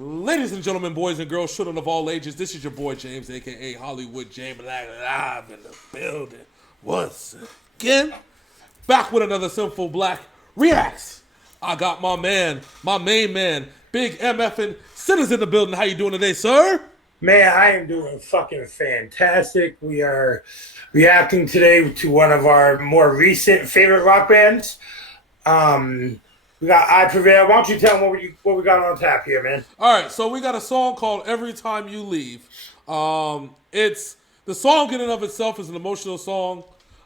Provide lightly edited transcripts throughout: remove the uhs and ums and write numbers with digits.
Ladies and gentlemen, boys and girls, children of all ages, this is your boy James, a.k.a. Hollywood James, live in the building once again. Back with another Synful Blaq Reacts. I got my man, my main man, Big MFing Sinners in the building. How you doing today, sir? Man, I am doing fucking fantastic. We are reacting today to one of our more recent favorite rock bands. We got Prevail. Why don't you tell them what we got on tap here, man? All right, so we got a song called "Every Time You Leave." It's the song in and of itself is an emotional song,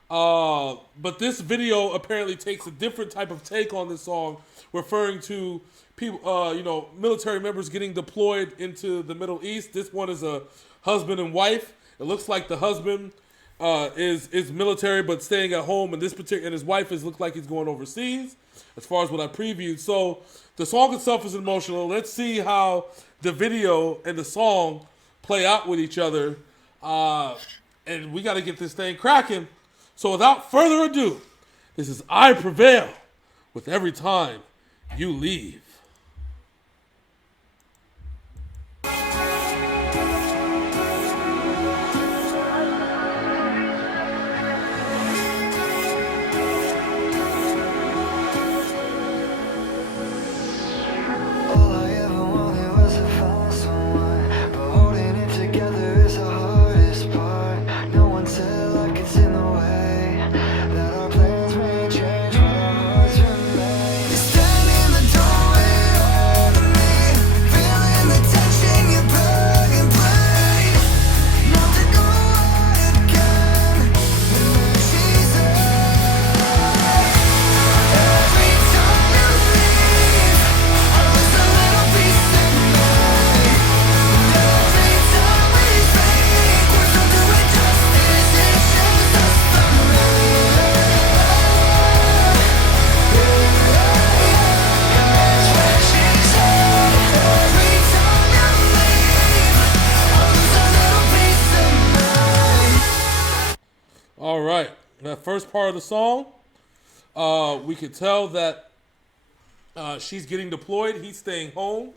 but this video apparently takes a different type of take on this song, referring to people, military members getting deployed into the Middle East. This one is a husband and wife. It looks like the husband is military but staying at home, and his wife looks like he's going overseas. As far as what I previewed. So the song itself is emotional. Let's see how the video and the song play out with each other. And we got to get this thing cracking. So without further ado, this is I Prevail with Every Time You Leave. All right, that first part of the song, we could tell that she's getting deployed. He's staying home.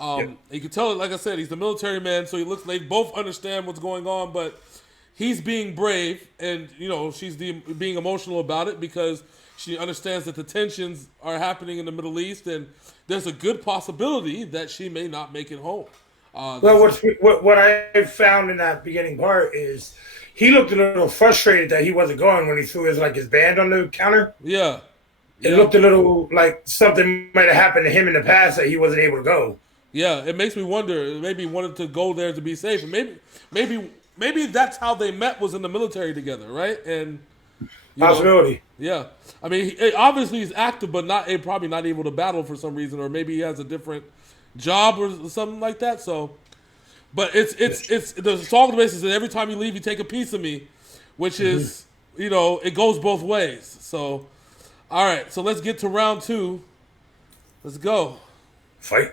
You could tell it, like I said, he's the military man, so they both understand what's going on, but he's being brave, and she's being emotional about it because she understands that the tensions are happening in the Middle East, and there's a good possibility that she may not make it home. Well, what I found in that beginning part is he looked a little frustrated that he wasn't going when he threw his band on the counter. Yeah. It looked a little like something might have happened to him in the past that he wasn't able to go. Yeah, it makes me wonder. Maybe he wanted to go there to be safe, and maybe that's how they met, was in the military together, right? And possibility. Yeah, I mean, obviously he's active, but probably not able to battle for some reason, or maybe he has a different job or something like that. So, but it's the song basis is every time you leave, you take a piece of me, which is it goes both ways. So, all right, so let's get to round two. Let's go. Fight.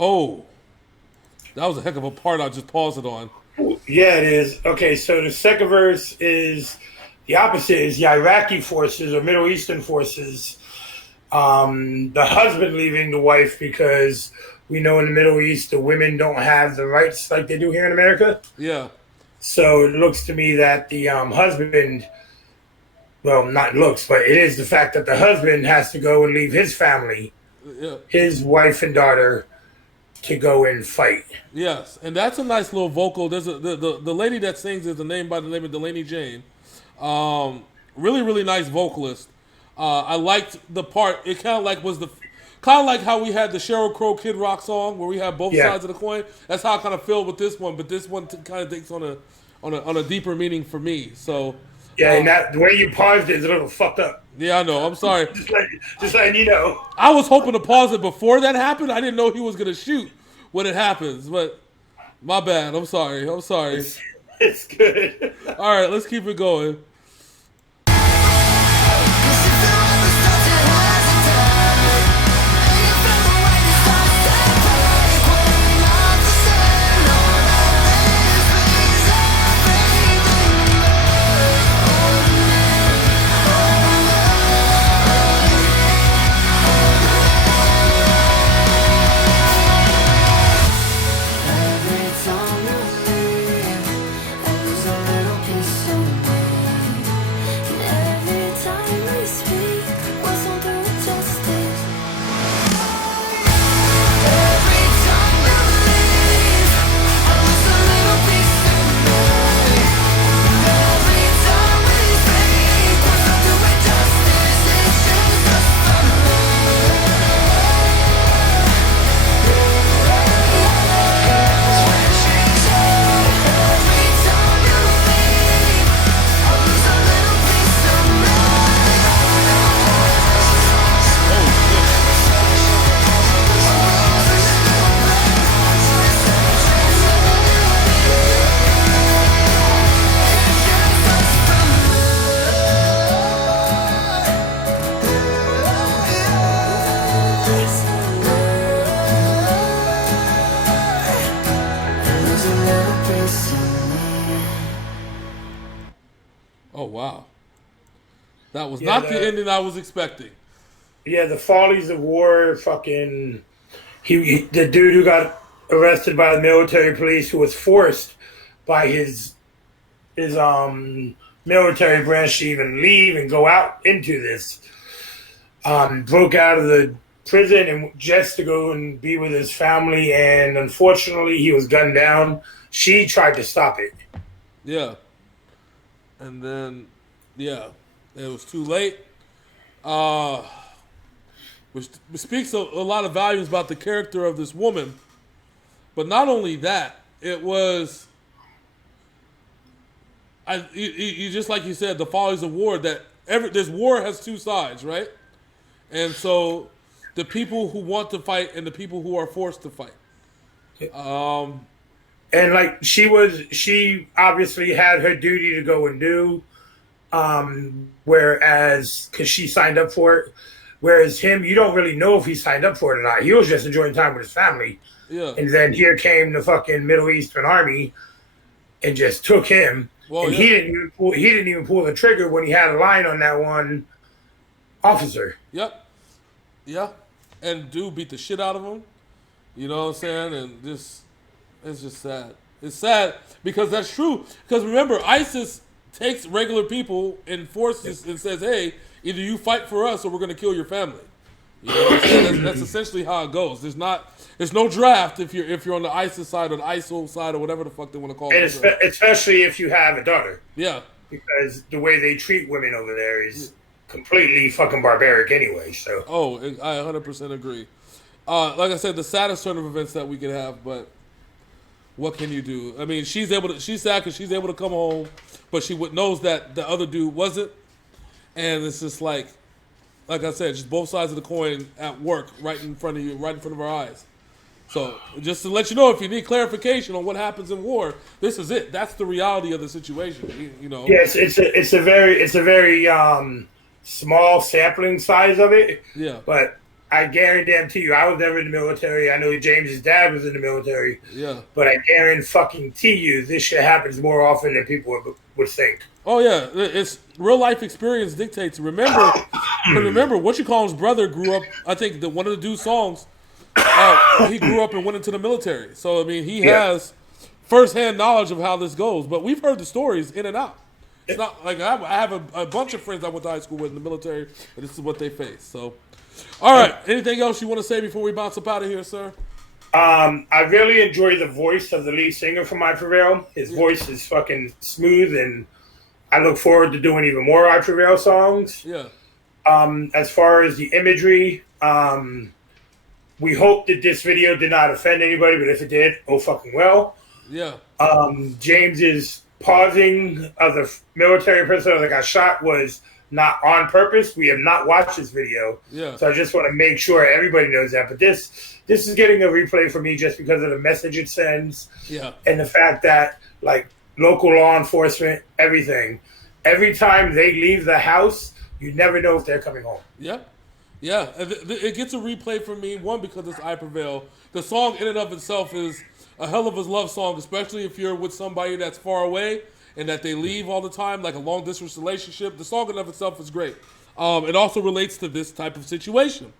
Oh, that was a heck of a part. I just paused it on. Yeah, it is. Okay, so the second verse is the opposite. Is the Iraqi forces or Middle Eastern forces The husband leaving the wife because we know in the Middle East the women don't have the rights like they do here in America. Yeah. So it looks to me that the husband, well, not looks, but it is the fact that the husband has to go and leave his family, Yeah. his wife and daughter, to go and fight. Yes, and that's a nice little vocal. There's the lady that sings is the name by the name of Delaney Jane. Really, really nice vocalist. I liked the part. It kind of like was the kind of like how we had the Sheryl Crow Kid Rock song where we had both sides of the coin. That's how I kind of feel with this one, but this one kind of takes on a deeper meaning for me. So yeah, and that the way you paused it is a little fucked up. Yeah, I know. I'm sorry. Just letting you know. I was hoping to pause it before that happened. I didn't know he was gonna shoot when it happens, but my bad. I'm sorry. I'm sorry. It's good. All right, let's keep it going. Oh wow, that was not the ending I was expecting. Yeah, the follies of war. Fucking, the dude who got arrested by the military police, who was forced by his military branch to even leave and go out into this, broke out of the prison and just to go and be with his family, and unfortunately he was gunned down. She tried to stop it. Yeah. And then, yeah, it was too late. Which speaks a lot of volumes about the character of this woman. But not only that, it was, you just like you said, the follies of war. That this war has two sides, right? And so, the people who want to fight and the people who are forced to fight. And like she obviously had her duty to go and do, whereas because she signed up for it, whereas him, you don't really know if he signed up for it or not. He was just enjoying time with his family. Yeah. And then here came the fucking Middle Eastern army, and just took him. Well, and he didn't even pull the trigger when he had a line on that one officer. Yep. Yeah. And dude beat the shit out of him. You know what I'm saying? And just. It's just sad. It's sad because that's true. Because remember, ISIS takes regular people and forces and says, "Hey, either you fight for us or we're going to kill your family." You know what I'm saying? That's essentially how it goes. There's no draft if you're on the ISIS side or the ISIL side or whatever the fuck they want to call it. Especially if you have a daughter. Yeah. Because the way they treat women over there is completely fucking barbaric anyway. So. Oh, I 100% agree. Like I said, the saddest turn of events that we could have, but. What can you do? I mean, she's sad because she's able to come home, but she knows that the other dude wasn't. And it's just like I said, just both sides of the coin at work, right in front of you, right in front of our eyes. So just to let you know, if you need clarification on what happens in war, this is it. That's the reality of the situation. You know. Yes, it's a very small sampling size of it. Yeah. But I guarantee you, I was never in the military. I know James's dad was in the military. Yeah. But I guarantee you, this shit happens more often than people would think. Oh yeah, it's real life experience dictates. Remember, what you call his brother grew up. I think one of the dude's songs. He grew up and went into the military, so I mean he Yeah. has firsthand knowledge of how this goes. But we've heard the stories in and out. It's not like I have a bunch of friends I went to high school with in the military, and this is what they face. So, all right, anything else you want to say before we bounce up out of here, sir? I really enjoy the voice of the lead singer from I Prevail. His voice is fucking smooth, and I look forward to doing even more I Prevail songs. Yeah. As far as the imagery, we hope that this video did not offend anybody, but if it did, oh fucking well. Yeah. James's pausing of the military personnel that got shot was not on purpose. We have not watched this video. Yeah. So I just want to make sure everybody knows that. But this is getting a replay for me just because of the message it sends. Yeah. And the fact that, like, local law enforcement, everything, every time they leave the house, you never know if they're coming home. Yeah. Yeah. It gets a replay for me, one, because it's I Prevail. The song in and of itself is a hell of a love song, especially if you're with somebody that's far away and that they leave all the time, like a long distance relationship. The song in and of itself is great. It also relates to this type of situation.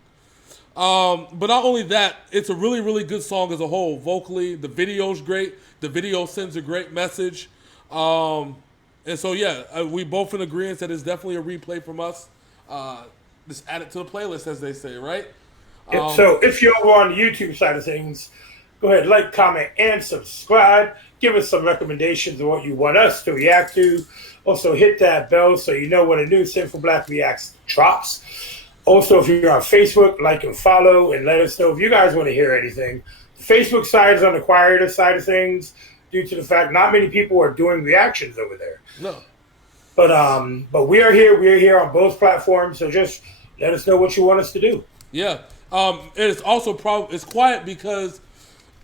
But not only that, it's a really, really good song as a whole. Vocally, the video's great. The video sends a great message. And so, yeah, we both in agreement that it's definitely a replay from us. Just add it to the playlist, as they say, right? So if you're over on the YouTube side of things, go ahead, like, comment, and subscribe. Give us some recommendations of what you want us to react to. Also, hit that bell so you know when a new Synful Blaq Reacts drops. Also, if you're on Facebook, like and follow, and let us know if you guys want to hear anything. The Facebook side is on the quieter side of things due to the fact not many people are doing reactions over there. No. But we are here. We are here on both platforms, so just let us know what you want us to do. Yeah. It's also it's quiet because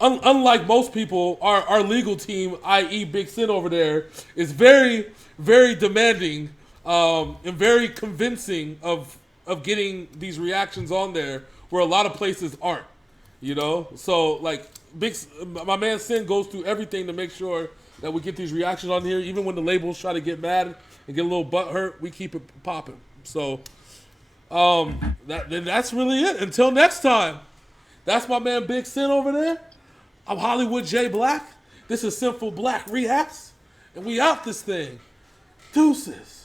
unlike most people, our legal team, i.e. Big Sin over there, is very, very demanding and very convincing of getting these reactions on there where a lot of places aren't, you know? So, like, my man Sin goes through everything to make sure that we get these reactions on here. Even when the labels try to get mad and get a little butt hurt, we keep it popping. So, that's really it. Until next time, that's my man Big Sin over there. I'm Hollywood J Black. This is Synful Blaq Reacts, and we out this thing. Deuces.